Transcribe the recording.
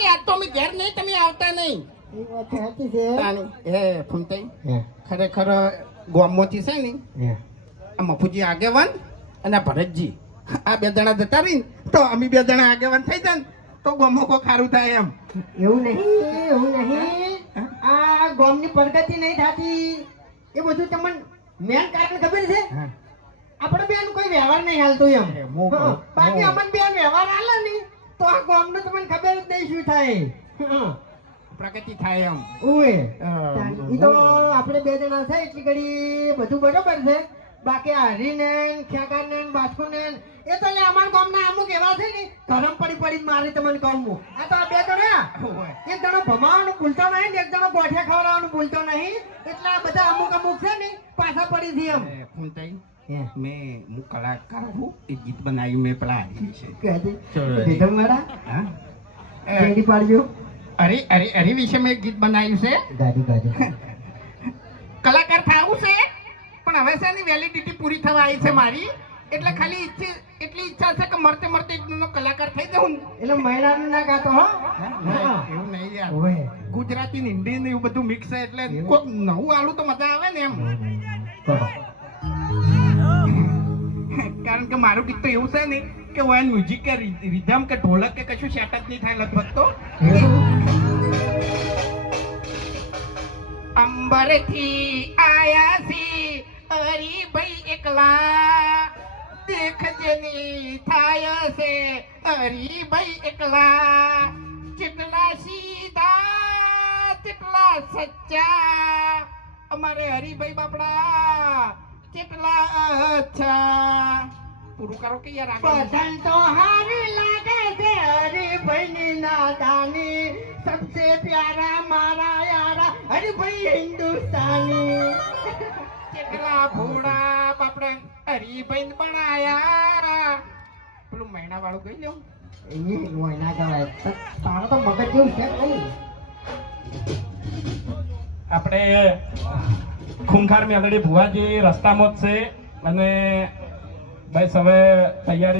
કે આજ તો અમે ઘેર નહીં, તમે આવતા નહીં. એ વાત સાચી છે. એ ફૂમતાઈ ખરેખર ગોમમાંથી છે ને આ મફુજી આગેવાન અને આ ભરતજી આ બે જણા જતા રહી ને તો અમે બે જણા આગેવાન થઈ જાય ને તો ગોમો કોઈ ખારું થાય એમ. એવું નહીં. આ ગામની પ્રગતિ નહીં થતી એ બધું તમને મેન કારણ ખબર છે? આપણે બેન કોઈ વ્યવહાર નહીં હાલતો એમ. બાકી અમને બેન વ્યવહાર હાલે ને તો આ ગામનું તમને ખબર જ નહીં શું થાય. પ્રગતિ થાય એમ. ઓએ ઈ તો આપણે બે જણા છે એટલી ઘડી બધું બરોબર છે. બાકી હરીને ખેગાને બાસ્કુને એ તો અમારા ગામના અમુક એવા છે ને ગરમ પડી મારી તમને કહું. આ તો આ બે જણા એક જણો ભમાવાનું ભૂલતો નહીં ને એક જણો ગોઠિયા ખવડાવવાનું ભૂલતો નહીં. એટલે આ બધા અમુક છે ને પાછા પડી છે એમ. ફૂમતાઈ હું કલાકાર હું એ ગીત બનાવ્યું મેં પેલા રેડી પાડજો. અરે વિશે મેં ગીત બનાવ્યું છે. ગાડી કલાકાર થાવું છે પણ હવે છે ને વેલિડિટી પૂરી થવા આવી છે મારી. એટલે ખાલી એટલી ઈચ્છા છે કે મરતે એકનો કલાકાર થઈ જાઉં. એટલે મહિનાનું ના ગાતો હો. એવું નહીં યાર, ગુજરાતી ને હિન્દી ને એવું બધું મિક્સ છે એટલે કોઈક નવું આલું તો મજા આવે ને એમ. કારણ કે મારું ગીત તો એવું છે ને કે વાયન મ્યુઝિક કે રિધમ કે ઢોલક કે કશું સેટ જ નહીં થાય લગભગ તો. અંબરથી આયા સી હરીભાઈ એકલા દેખજે ની થાય છે હરીભાઈ એકલા. કેટલા સીધા કેટલા સચ્ચા અમારે હરીભાઈ બાપડા કેટલા અચ્છા. પૂરું કરો કે યાર. બધાને તો હારી લાગે છે હરીભાઈની નાદાની. सबसे प्यारा मारा यारा हरीभाई हिंदुस्तानी. કેટલા ભોળા બાપડા હરીભાઈ બનાયા. પેલું મહિના વાળું ગઈ લેવું એ મોયના કહેવાય. તારો તો મગજ જેવું છે નહીં. આપણે ખૂંખાર મેલડી ભુવાજી રસ્તામાં જ છે અને બસ હવે તૈયારી